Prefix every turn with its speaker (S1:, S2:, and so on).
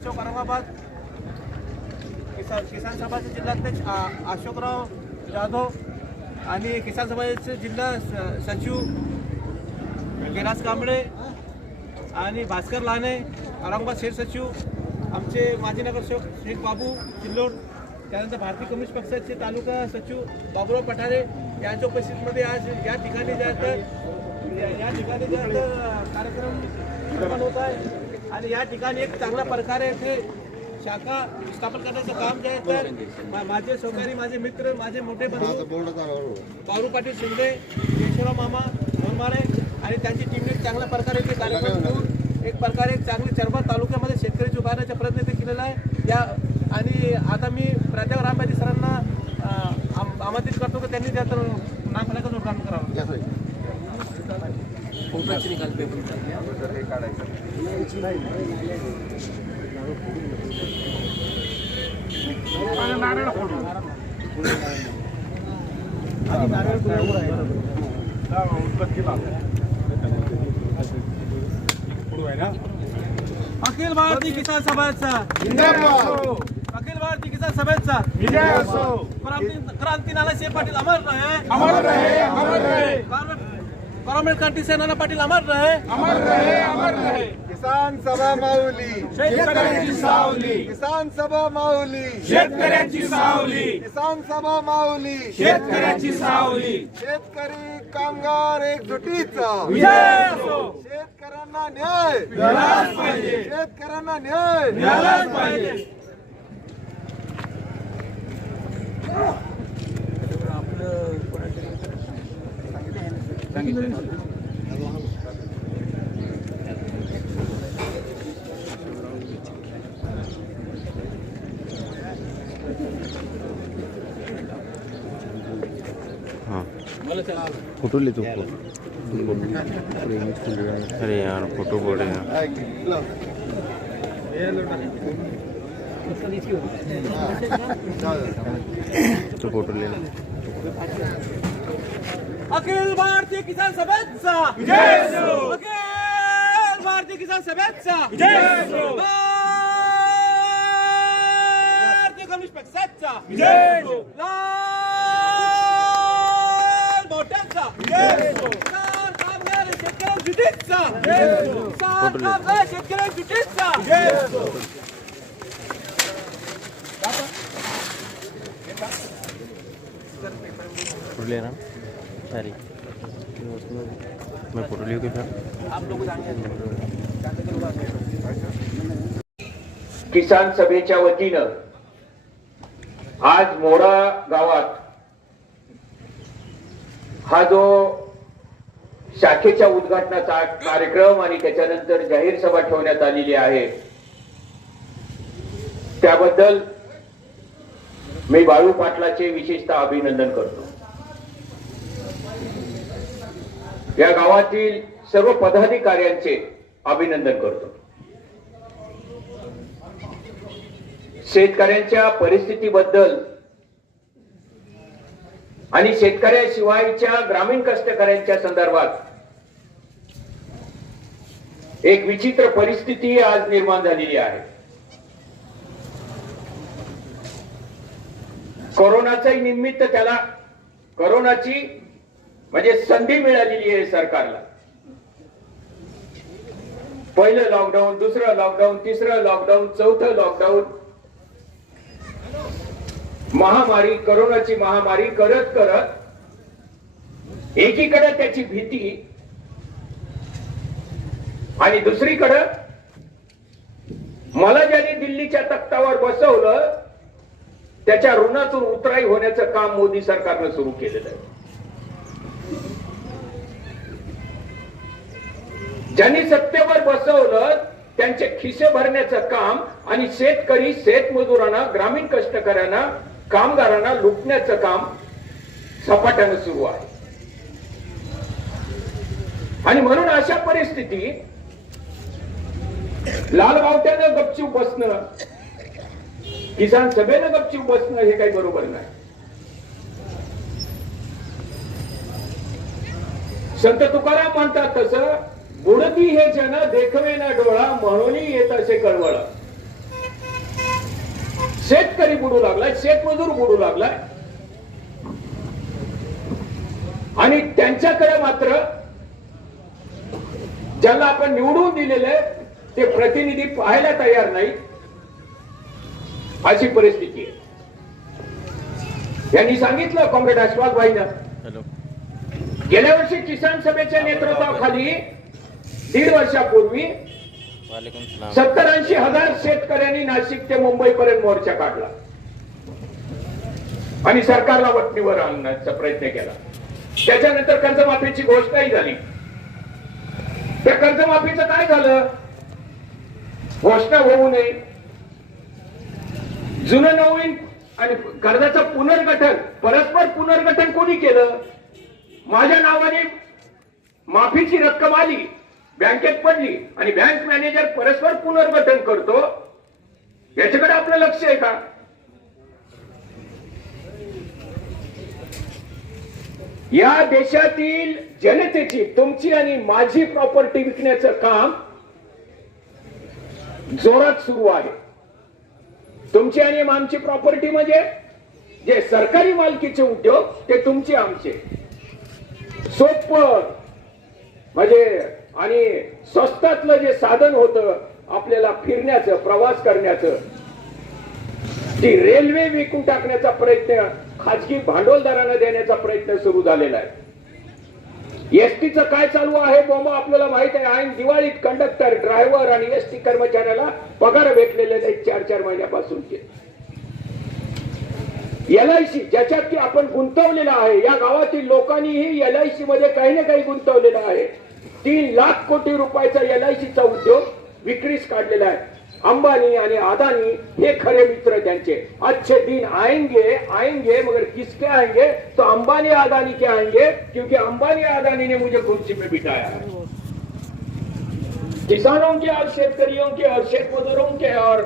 S1: अशोक औरंगाबाद किसान किसान सभाचे जिल्हाध्यक्ष अशोकराव जाधव आणि किसान सभाचे जिल्हा स- सचिव कैलास कांबळे आणि भास्कर लाने औरंगाबाद शहर सचिव आमचे माजी नगरसेवक शेख बाबू चिल्लोड त्यानंतर भारतीय कम्युनिस्ट पक्षाचे तालुका सचिव बाबूराव पठारे यांच्या उपस्थितीमध्ये आज या ठिकाणी जायचं या- ठिकाणी जायचं कार्यक्रम होत आहे. आणि या ठिकाणी एक चांगल्या प्रकारे इथे. शाखा स्थापन करण्याचं काम जे आहे तर माझे सहकारी माझे मित्र माझे मोठे बंधू बारू पाटील शिंदे केशवराव मामा मनमारे आणि त्यांची टीमने एक चांगल्या प्रकारे ते कार्यक्रम घेऊन एक प्रकारे एक चांगली चरबा तालुक्यामध्ये शेतकरी उभारण्याचा प्रयत्न ते केलेला आहे. या आणि आता मी प्राध्यापक रामबाजी सरांना आमंत्रित करतो की त्यांनी त्यात फलकाचं उद्घाटन करावं अखिल भारतीय किसान सभेचा. अखिल भारतीय किसान सभेचा. क्रांती क्रांती नानासाहेब पाटील अमर रहे.
S2: अमर रहे अमर रहे.
S1: कॉर्पोरेट क्रांती सेना पाटील अमर रहे।
S2: अमर रहे अमर रहे।
S3: किसान सभा माऊली।
S2: शेतकऱ्यांची सावली।
S3: किसान सभा माऊली।
S2: शेतकऱ्यांची सावली।
S3: किसान सभा माऊली।
S2: शेतकऱ्याची सावली।
S3: शेतकरी कामगार एकजुटीचा।
S2: विजय असो।
S3: शेतकऱ्यांना न्याय।
S2: पाहिजे।
S3: शेतकऱ्यांना न्याय।
S2: मिळालाच पाहिजे
S4: फोटो ले तो अरे यार फोटो बोल तो फोटो ले
S1: अखिल भारतीय किसान सभेचा
S2: विजय असो
S1: अखिल भारतीय किसान सभेचा
S2: विजय असो
S1: भारतीय कम्युनिस्ट पक्षाचा
S2: विजय असो
S1: लाल मोठ्यांचा किसान कामगार शेतकऱ्यांच्या जुटीचा किसान कामगार शेतकऱ्यांच्या जुटीचा
S4: फोटो लेना सारी। मैं फोटो लियो
S5: किसान सभेच्या वतीनं आज मोरा गावात हा जो शाखेच्या उद्घाटनाचा कार्यक्रम आणि त्याच्यानंतर जाहीर सभा ठेवण्यात आलेली आहे त्याबद्दल मी बाळू पाटलाचे विशेषतः अभिनंदन करतो. या गावातील सर्व पदाधिकाऱ्यांचे अभिनंदन करतो. शेतकऱ्यांच्या परिस्थितीबद्दल आणि शेतकऱ्याशिवायच्या ग्रामीण कष्टकऱ्यांच्या संदर्भात एक विचित्र परिस्थिती आज निर्माण झालेली आहे. कोरोनाचाही निमित्त त्याला कोरोनाची म्हणजे संधी मिळालेली आहे सरकारला. पहिलं लॉकडाऊन दुसरं लॉकडाऊन तिसरं लॉकडाऊन चौथं लॉकडाऊन महामारी करोनाची महामारी करत करत एकीकडे त्याची भीती आणि दुसरीकडं मला ज्याने दिल्लीच्या तख्तावर बसवलं त्याच्या ऋणातून उतराई होण्याचं काम मोदी सरकारनं सुरू केलेलं आहे. ज्यांनी सत्तेवर बसवलं त्यांचे खिसे भरण्याचं काम आणि शेतकरी शेतमजुरांना ग्रामीण कष्टकऱ्यांना कामगारांना लुटण्याचं काम झपाट्यानं सुरू आहे. आणि म्हणून अशा परिस्थितीत लाल बावट्यानं गपचूप बसणं किसान सभेनं गपचूप बसणं हे काही बरोबर नाही. संत तुकाराम म्हणतात तसं बुडती हे जन देखवे ना डोळा म्हणून येत असे कळवळ. शेतकरी बुडू लागलाय शेतमजूर बुडू लागलाय. आणि त्यांच्याकडे मात्र ज्यांना आपण निवडून दिलेले ते प्रतिनिधी पाहायला तयार नाही अशी परिस्थिती आहे. यांनी सांगितलं कॉम्रेड अशफाक भाईनं गेल्या वर्षी किसान सभेच्या नेतृत्वाखाली दीड वर्षापूर्वी सत्तर ऐंशी हजार शेतकऱ्यांनी नाशिक ते मुंबई पर्यंत मोर्चा काढला. आणि सरकारला वटणीवर आणण्याचा प्रयत्न केला. त्याच्यानंतर कर्जमाफीची घोषणाही झाली. त्या कर्जमाफीचं काय झालं? घोषणा होऊ नये. जुनं नवीन आणि कर्जाचं पुनर्गठन परस्पर पुनर्गठन कोणी केलं? माझ्या नावाने माफीची रक्कम आली. बँकेत पडली आणि बँक मॅनेजर परस्पर पुनर्गठन करतो याच्याकडे आपलं लक्ष आहे का? या देशातील जनतेची तुमची आणि माझी प्रॉपर्टी विकण्याचं काम जोरात सुरू आहे. तुमची आणि आमची प्रॉपर्टी म्हणजे जे सरकारी मालकीचे उद्योग ते तुमचे आमचे. सोप. म्हणजे आणि स्वस्तातलं जे साधन होतं आपल्याला फिरण्याचं प्रवास करण्याचं ती रेल्वे विकून टाकण्याचा प्रयत्न खाजगी भांडवलदारांना देण्याचा प्रयत्न सुरू झालेला आहे. एसटीचं काय चालू आहे बोमा आपल्याला माहीत आहे. ऐन दिवाळीत कंडक्टर ड्रायव्हर आणि एसटी कर्मचाऱ्याला पगार भेटलेले आहेत चार चार महिन्यापासूनचे. एल आय सी ज्याच्यात की आपण गुंतवलेला आहे या गावातील लोकांनीही एल आय सी मध्ये काही ना काही गुंतवलेलं आहे. तीन लाख कोटी रुपयाचा एल आय सीचा उद्योग विक्रीस काढलेला आहे. अंबानी आणि अदानी हे खरे मित्र त्यांचे. अच्छे दिन आएंगे आएंगे मगर किसके आएंगे? तो अंबानी अदानी के आएंगे क्योंकि अंबानी अदानी ने मुझे कुर्सी पे बिठाया है. किसानों के और शेतकरियों के और शेत मजदूरों के और